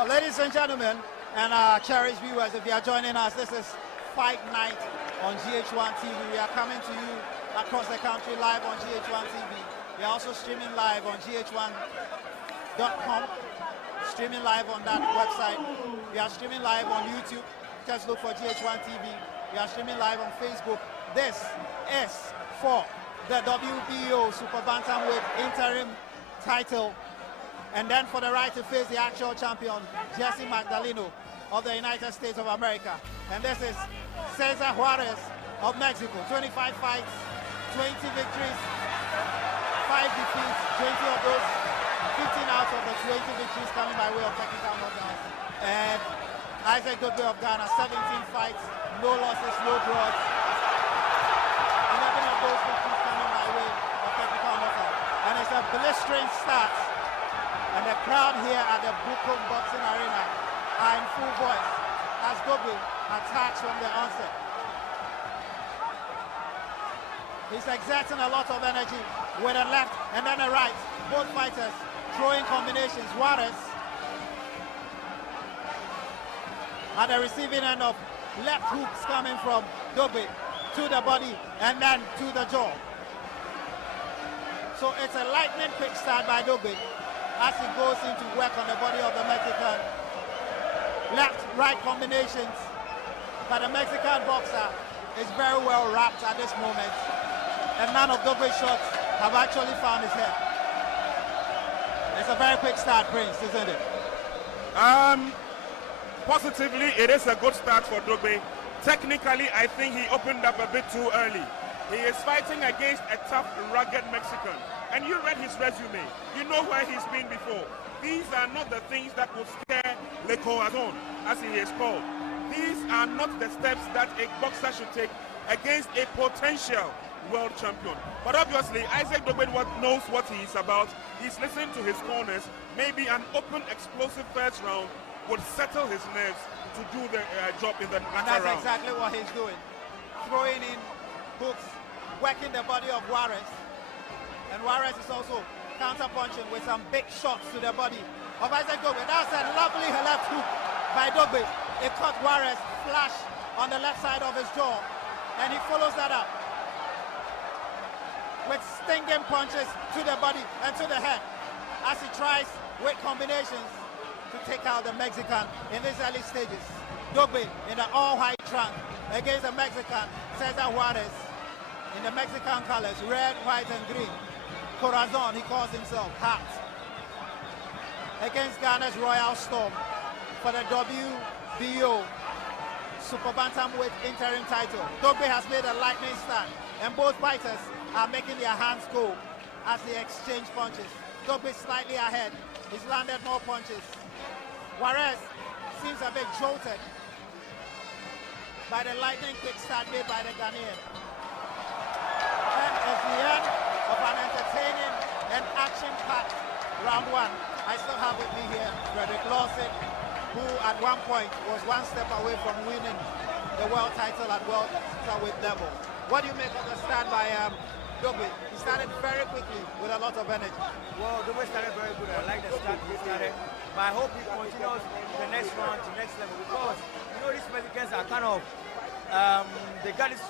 Well, ladies and gentlemen, and cherished viewers, if you are joining us, this is Fight Night on GH1 TV. We are coming to you across the country live on GH1 TV. We are also streaming live on gh1.com, streaming live on that website. We are streaming live on YouTube. Just look for GH1 TV. We are streaming live on Facebook. This is for the WBO Super Bantamweight Interim title, and then for the right to face the actual champion, Jesse Magdaleno of the United States of America. And this is Cesar Juarez of Mexico. 25 fights, 20 victories, 5 defeats, 20 of those, 15 out of the 20 victories coming by way of technical knockouts. And Isaac Dogboe of Ghana, 17 fights, no losses, no draws. 11 of those victories coming by way of technical knockout. And it's a blistering start. And the crowd here at the Bukom Boxing Arena are in full voice as Dogboe attacks from the onset. He's exerting a lot of energy with a left and then a right. Both fighters throwing combinations. Juarez at the receiving end of left hooks coming from Dogboe to the body and then to the jaw. So it's a lightning quick start by Dogboe as he goes into work on the body of the Mexican. Left-right combinations, but the Mexican boxer is very well wrapped at this moment, and none of Dogboe's shots have actually found his head. It's a very quick start, Prince, isn't it? Positively, it is a good start for Dogboe. Technically, I think he opened up a bit too early. He is fighting against a tough, rugged Mexican. And you read his resume. You know where he's been before. These are not the things that will scare Le Corazon, as he is called. These are not the steps that a boxer should take against a potential world champion. But obviously, Isaac Dogboe knows what he is about. He's listening to his corners. Maybe an open, explosive first round would settle his nerves to do the job in the latter round. That's exactly what he's doing. Throwing in hooks, working the body of Juarez. And Juarez is also counter-punching with some big shots to the body of Isaac Dogboe. That's a lovely left hook by Dogboe. It caught Juarez flush on the left side of his jaw. And he follows that up with stinging punches to the body and to the head as he tries with combinations to take out the Mexican in these early stages. Dogboe in the all-white trunk against the Mexican, Cesar Juarez in the Mexican colors, red, white, and green. Corazon, he calls himself, hat. Against Ghana's Royal Storm for the WBO Super Bantamweight Interim title. Dogboe has made a lightning start, and both fighters are making their hands go as they exchange punches. Dogboe slightly ahead. He's landed more punches. Juarez seems a bit jolted by the lightning quick start made by the Ghanaian. And it's the end of an entertaining and action-packed round one. I still have with me here Frederick Lawson, who at one point was one step away from winning the world title at welterweight level. What do you make of the start by Dogboe? He started very quickly with a lot of energy. Well, Dogboe started very good. I like the start he started. But I hope he continues the next round to next level, because you know these Mexicans are kind of they got this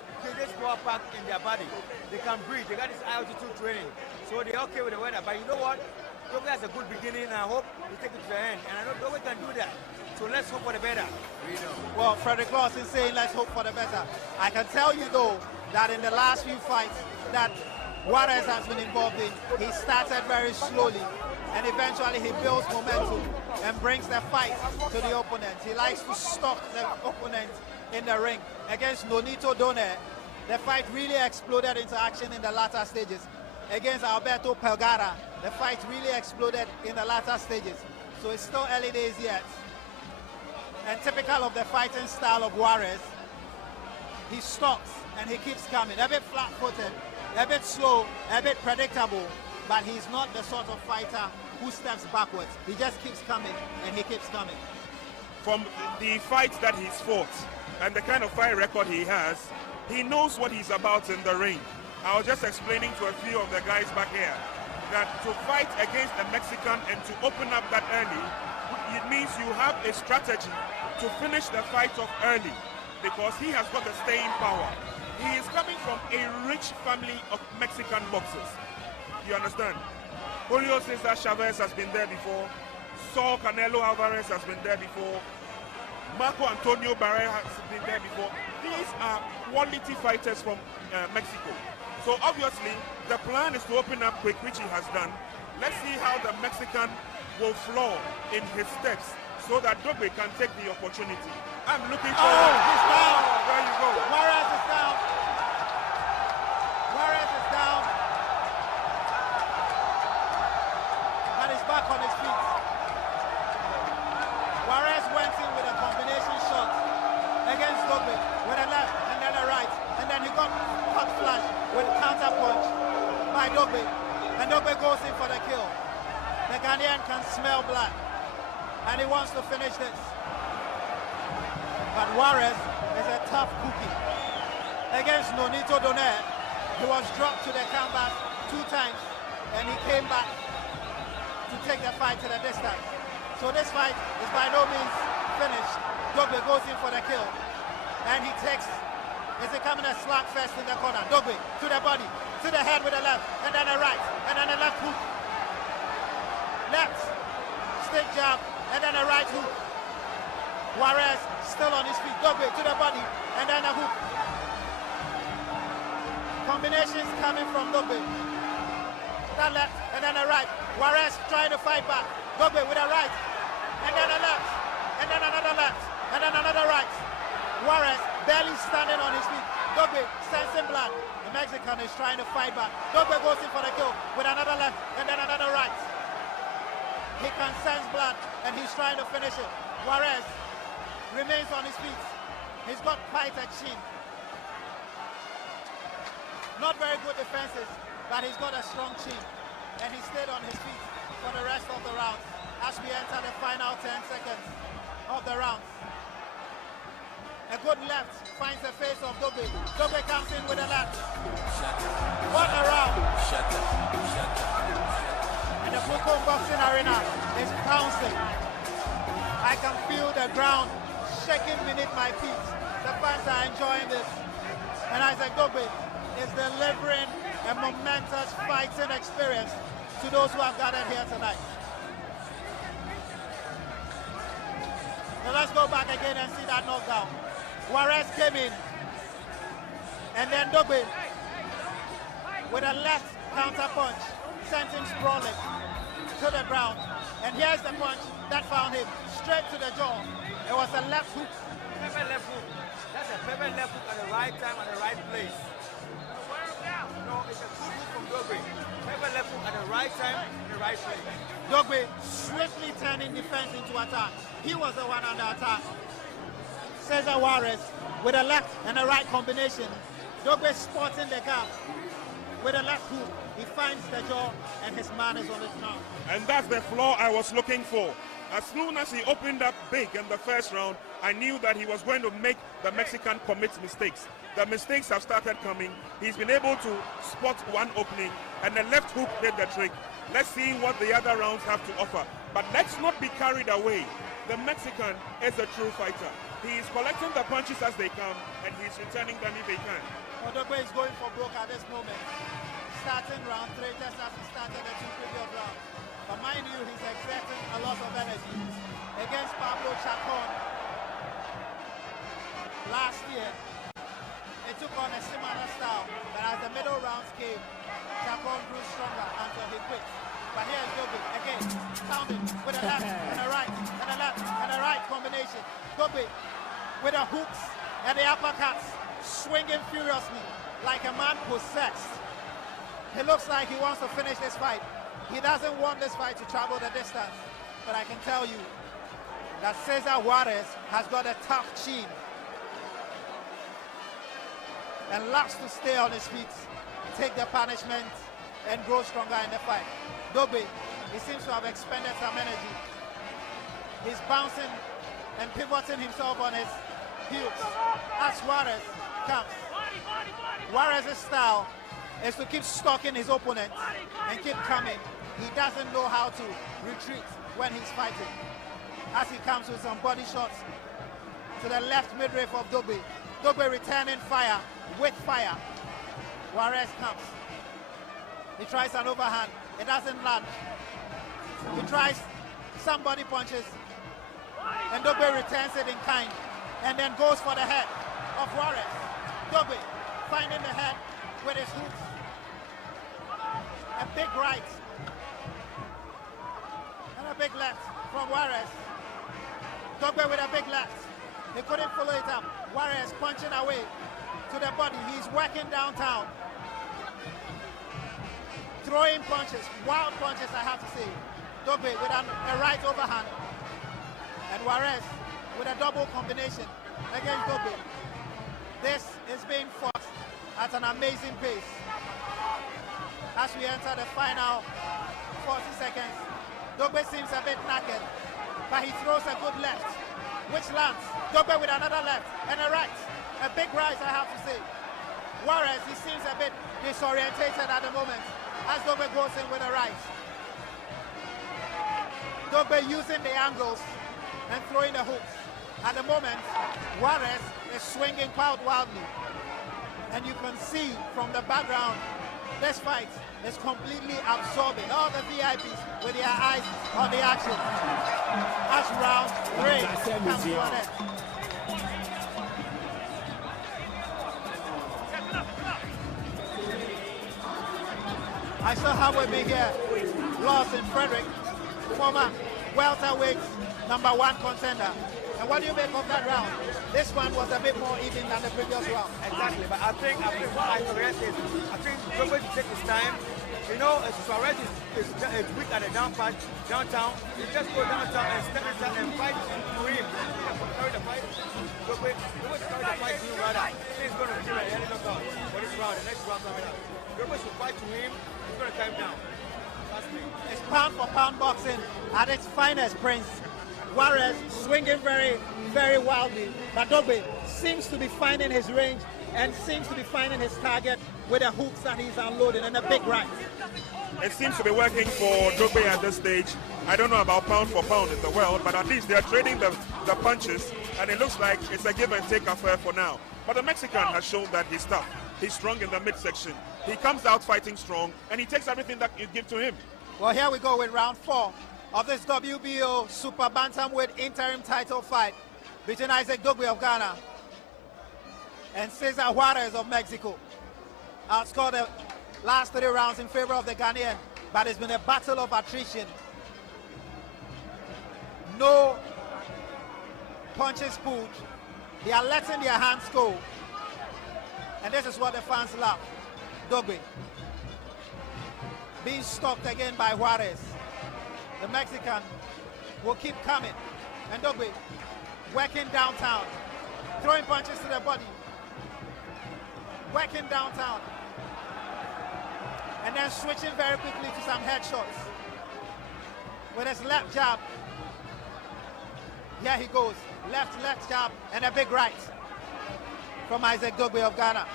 power pack in their body. They can breathe. They got this altitude training, so they're okay with the weather. But you know what? Dogboe has a good beginning, and I hope he take it to the end. And I know Dogboe can do that. So let's hope for the better. Well, Frederick Lawson saying let's hope for the better. I can tell you though that in the last few fights that Juarez has been involved in, he started very slowly, and eventually he builds momentum and brings the fight to the opponent. He likes to stalk the opponent in the ring. Against Nonito Donaire, the fight really exploded into action in the latter stages. Against Alberto Pelgara, the fight really exploded in the latter stages. So it's still early days yet. And typical of the fighting style of Juarez, he stops and he keeps coming. A bit flat-footed, a bit slow, a bit predictable, but he's not the sort of fighter who steps backwards. He just keeps coming and he keeps coming. From the fights that he's fought and the kind of fight record he has, he knows what he's about in the ring. I was just explaining to a few of the guys back here that to fight against a Mexican and to open up that early, it means means you have a strategy to finish the fight off early because he has got the staying power. He is coming from a rich family of Mexican boxers. You understand? Julio Cesar Juarez has been there before. Saul Canelo Alvarez has been there before. Marco Antonio Barrera has been there before. These are quality fighters from Mexico. So obviously, the plan is to open up quick, which he has done. Let's see how the Mexican will flow in his steps so that Dogboe can take the opportunity. I'm looking for... Oh, he's down. There you go. Juarez is down. Juarez is down. And he's back on his feet. Juarez went in with a combination shot against Dogboe with a left and then a right. And then he got cut flash with a counter punch by Dogboe. And Dogboe goes in for the kill. The Ghanaian can smell blood. And he wants to finish this. But Juarez is a tough cookie. Against Nonito Donaire, he was dropped to the canvas 2 times. And he came back to take the fight to the distance. So this fight is by no means finished. Dogboe goes in for the kill. And he takes, is it coming a slap fest in the corner? Dogboe to the body, to the head with a left, and then a right, and then a left hook. Left, stick jab, and then a right hook. Juarez still on his feet. Dogboe to the body, and then a hook. Combinations coming from Dogboe. That left, and then a right. Juarez trying to fight back. Dogboe with a right, and then a left, and then another left, and then another right. Juarez barely standing on his feet. Dogboe sensing blood. The Mexican is trying to fight back. Dogboe goes in for the kill with another left, and then another right. He can sense blood, and he's trying to finish it. Juarez remains on his feet. He's got quite a chin. Not very good defenses, but he's got a strong chin. And he stayed on his feet for the rest of the round as we enter the final 10 seconds of the round. A good left finds the face of Dogboe. Dogboe comes in with a left. What a round! And the Full Boxing Arena is bouncing. I can feel the ground shaking beneath my feet. The fans are enjoying this. And Isaac Dogboe is delivering a momentous fighting experience to those who have gathered here tonight. Now let's go back again and see that knockdown. Juarez came in, and then Dogboe with a left counter punch sent him sprawling to the ground. And here's the punch that found him straight to the jaw. It was a left hook. Pepper left hook. That's a pepper left hook at the right time and the right place. No, it's a good hook from Dogboe. Pepper left hook at the right time and the right place. Dogboe swiftly turning defense into attack. He was the one under attack. Cesar Juarez with a left and a right combination. Dogboe spotting the gap with a left hook. He finds the jaw and his man is on his mouth. And that's the flaw I was looking for. As soon as he opened up big in the first round, I knew that he was going to make the Mexican commit mistakes. The mistakes have started coming. He's been able to spot one opening, and the left hook did the trick. Let's see what the other rounds have to offer. But let's not be carried away. The Mexican is a true fighter. He is collecting the punches as they come, and he's returning them if he can. Well, Dogboe is going for broke at this moment. Starting round 3 just as he started the 2 previous rounds. But mind you, he's exerting a lot of energy. Against Pablo Chacon last year, it took on a similar style, but as the middle rounds came, Chacon grew stronger until he quit. But here's Dogboe again, pounding with a left and a right and a left and a right combination. Dogboe with the hooks and the uppercuts, swinging furiously like a man possessed. He looks like he wants to finish this fight. He doesn't want this fight to travel the distance. But I can tell you that Cesar Juarez has got a tough chin and loves to stay on his feet, take the punishment, and grow stronger in the fight. Dogboe, he seems to have expended some energy. He's bouncing and pivoting himself on his heels as Juarez comes. Juarez's style is to keep stalking his opponent and keep coming. He doesn't know how to retreat when he's fighting. as he comes with some body shots to the left midriff of Dogboe. Dogboe returning fire with fire. Juarez comes. He tries an overhand. It doesn't land. He tries some body punches, and Dogboe returns it in kind, and then goes for the head of Juarez. Dogboe finding the head with his hooks. A big right and a big left from Juarez. Dogboe with a big left. He couldn't follow it up. Juarez punching away to the body. He's working downtown. Throwing punches, wild punches, I have to say. Dogboe with a right overhand. And Juarez with a double combination against Dogboe. This is being fought at an amazing pace. As we enter the final 40 seconds, Dogboe seems a bit knackered, but he throws a good left, which lands. Dogboe with another left and a right. A big rise, I have to say. Juarez, he seems a bit disorientated at the moment as Dogboe goes in with a right. Dogboe using the angles and throwing the hooks. At the moment, Juarez is swinging quite wildly. And you can see from the background, this fight is completely absorbing all the VIPs with their eyes on the action. As round 3 comes to an end. I still have with me here Lawson Frederick, former welterweight #1 contender. And what do you make of that round? This one was a bit more even than the previous round. Exactly, but I think what I suggest is, I think Dogboe to take his time. You know, Suarez is weak at the downtown. You just go downtown and step inside and fight to him. Carry the fight. Dogboe carry the fight to him rather. He's going to give a early knockout for this round, the next round coming up. Dogboe should fight to him. He's going to time down. Trust me. It's pound for pound boxing at its finest, Prince. Juarez swinging very, very wildly, but Dogboe seems to be finding his range and seems to be finding his target with the hooks that he's unloading and a big right. It seems to be working for Dogboe at this stage. I don't know about pound for pound in the world, but at least they are trading the punches, and it looks like it's a give and take affair for now. But the Mexican has shown that he's tough. He's strong in the midsection. He comes out fighting strong, and he takes everything that you give to him. Well, here we go with round 4 of this WBO Super Bantamweight interim title fight between Isaac Dogboe of Ghana and Cesar Juarez of Mexico. Outscored the last 3 rounds in favor of the Ghanaian, but it's been a battle of attrition. No punches pulled. They are letting their hands go. And this is what the fans love. Dogboe being stopped again by Juarez. The Mexican will keep coming. And Dogboe working downtown, throwing punches to the body, working downtown, and then switching very quickly to some headshots. With his left jab, here he goes, left jab, and a big right from Isaac Dogboe of Ghana.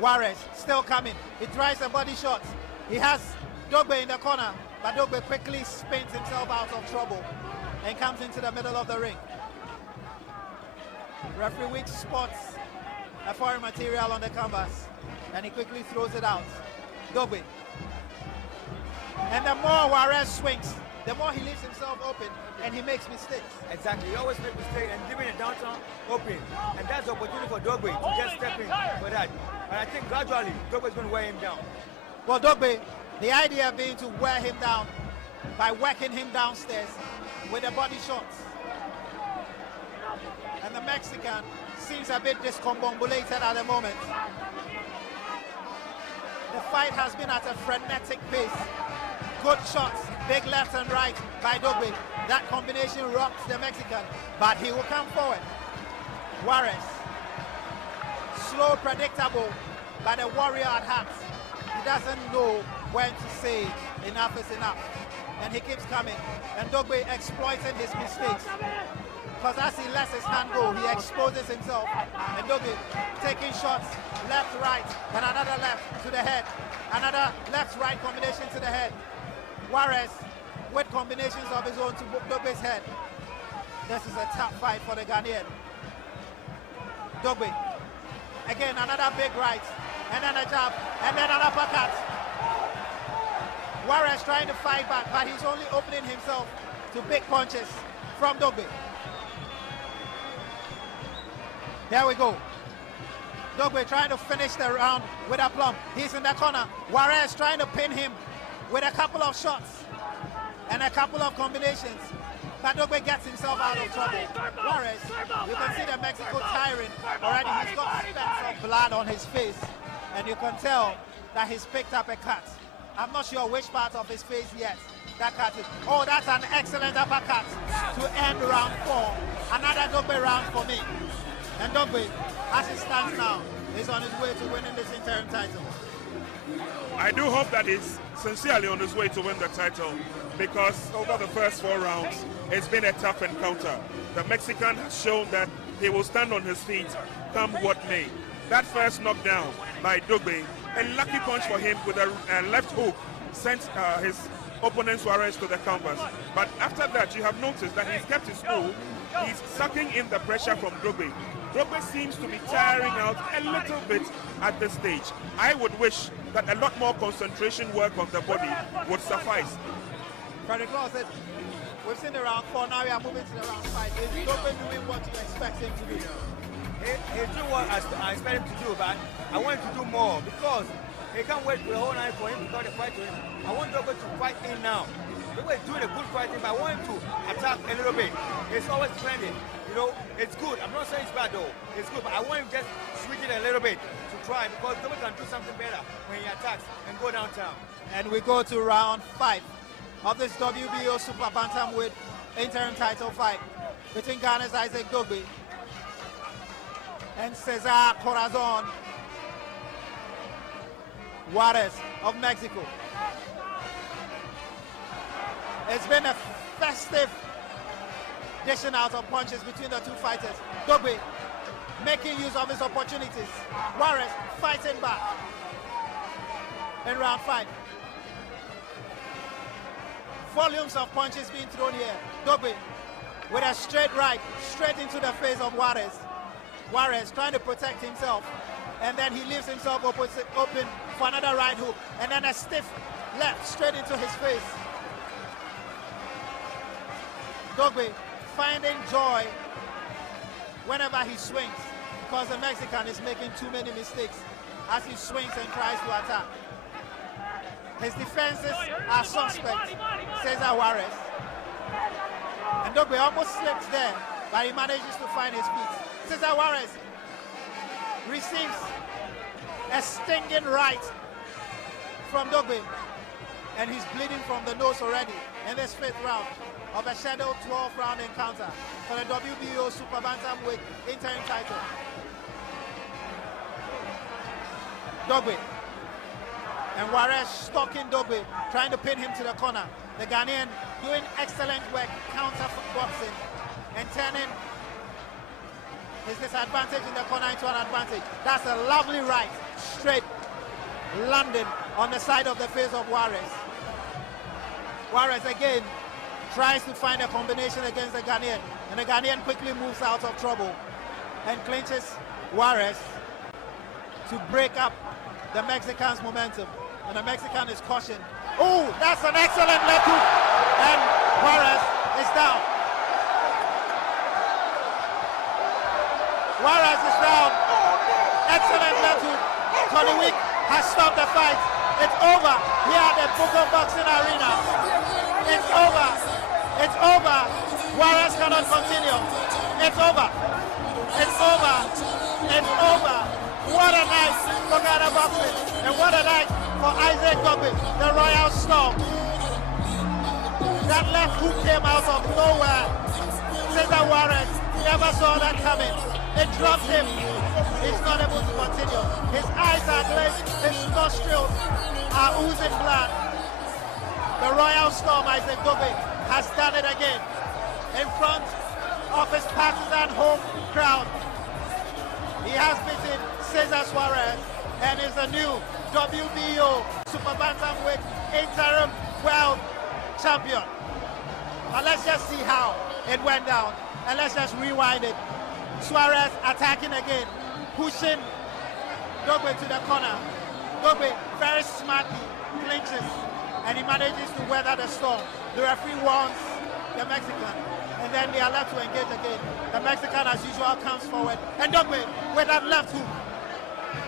Juarez still coming. He tries a body shot. He has Dogboe in the corner, but Dogboe quickly spins himself out of trouble and comes into the middle of the ring. Referee Weeks spots a foreign material on the canvas, and he quickly throws it out. Dogboe. And the more Juarez swings, the more he leaves himself open, and he makes mistakes. Exactly, he always makes mistakes and leaving it downtown open. And that's the opportunity for Dogboe to just step in for that. And I think gradually, Dogboe is going to wear him down. Well, Dogboe, the idea being to wear him down by working him downstairs with the body shots. And the Mexican seems a bit discombobulated at the moment. The fight has been at a frenetic pace. Good shots, big left and right by Dogboe. That combination rocks the Mexican, but he will come forward. Juarez, slow, predictable, but a warrior at heart. He doesn't know when to say enough is enough. And he keeps coming. And Dogboe exploiting his mistakes. Because as he lets his hand go, he exposes himself. And Dogboe taking shots, left, right, and another left to the head. Another left-right combination to the head. Juarez with combinations of his own to Dogboe's head. This is a tough fight for the Ghanaian. Dogboe. Again, another big right. And then a jab. And then an uppercut. Juarez trying to fight back, but he's only opening himself to big punches from Dogboe. Here we go. Dogboe trying to finish the round with a plumb. He's in the corner. Juarez trying to pin him with a couple of shots and a couple of combinations. But Dogboe gets himself out of trouble. Juarez, you can see the Mexico tyrant already. He's got specks of blood on his face, and you can tell that he's picked up a cut. I'm not sure which part of his face yet that cut is. Oh, that's an excellent uppercut to end round 4. Another Dogboe round for me. And Dogboe, as it stands now, is on his way to winning this interim title. I do hope that he's sincerely on his way to win the title, because over the first 4 rounds, it's been a tough encounter. The Mexican has shown that he will stand on his feet, come what may. That first knockdown by Dogboe, a lucky punch for him with a left hook, sent his opponent Juarez to the canvas. But after that, you have noticed that he's kept his cool. He's sucking in the pressure from Dogboe. Dogboe seems to be tiring out a little bit at this stage. I would wish that a lot more concentration work on the body would suffice. Frederick Law said, we've seen the round 4, now we are moving to the round 5. Is Dogboe doing what you expect him to do? He's doing what I expect him to do, but I want him to do more, because he can't wait for the whole night for him to start the fight to him. I want Dogboe to fight in now. Dogboe is doing a good fighting, but I want him to attack a little bit. It's always defending. You know, it's good. I'm not saying it's bad though. It's good, but I want him just switch it a little bit to try, because Dogboe can do something better when he attacks and go downtown. And we go to round 5 of this WBO Super Bantamweight interim title fight between Ghana's Isaac Dogboe and Cesar Juarez of Mexico. It's been a festive dishing out of punches between the two fighters. Dogboe making use of his opportunities. Juarez fighting back in round 5. Volumes of punches being thrown here. Dogboe with a straight right, straight into the face of Juarez. Juarez trying to protect himself, and then he leaves himself open for another right hook, and then a stiff left straight into his face. Dogboe finding joy whenever he swings, because the Mexican is making too many mistakes as he swings and tries to attack. His defenses are suspect, Cesar Juarez. And Dogboe almost slips there, but he manages to find his feet. Cesar Juarez receives a stinging right from Dogboe, and he's bleeding from the nose already in this 5th round of a scheduled 12-round encounter for the WBO Super Bantamweight interim title. Dogboe and Juarez stalking Dogboe, trying to pin him to the corner. The Ghanaian doing excellent work counter boxing and turning his disadvantage in the corner into an advantage. That's a lovely right, straight, landing on the side of the face of Juarez. Juarez again tries to find a combination against the Ghanaian, and the Ghanaian quickly moves out of trouble and clinches Juarez to break up the Mexican's momentum. And the Mexican is cautioned. Oh, that's an excellent left hook, and Juarez is down. Juarez is down. Excellent left hook. Tony Wick has stopped the fight. It's over here at the Booker Boxing Arena. It's over. It's over. Juarez cannot continue. It's over. It's over. It's over. What a night for Ghana boxing, and what a night for Isaac Dogboe, the Royal Storm. That left hook came out of nowhere. Cesar Juarez never saw that coming. It dropped him. He's not able to continue. His eyes are glazed. His nostrils are oozing blood. The Royal Storm, Isaac Dogboe, has done it again in front of his partisan home crowd. He has beaten Cesar Juarez and is the new WBO Super Bantamweight Interim World Champion. But let's just see how. it went down. And let's just rewind it. Juarez attacking again, pushing Dogboe to the corner. Dogboe very smartly clinches, and he manages to weather the storm. The referee warns the Mexican, and then they are left to engage again. The Mexican, as usual, comes forward, and Dogboe with that left hook,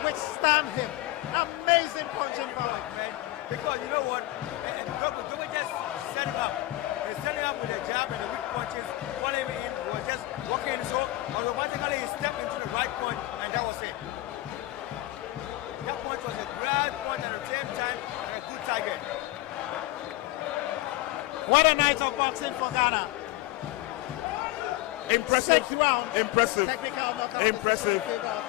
which stunned him. Amazing punching power. Man, because you know what? Dogboe just set him up. He set him up with a jab and the weak punches, following him in, was just walking, so automatically he stepped into the right punch, and that was it. That punch was a great punch at the same time, and a good target. What a night of boxing for Ghana. Impressive. Sixth round. Impressive. Technical knockout. Impressive.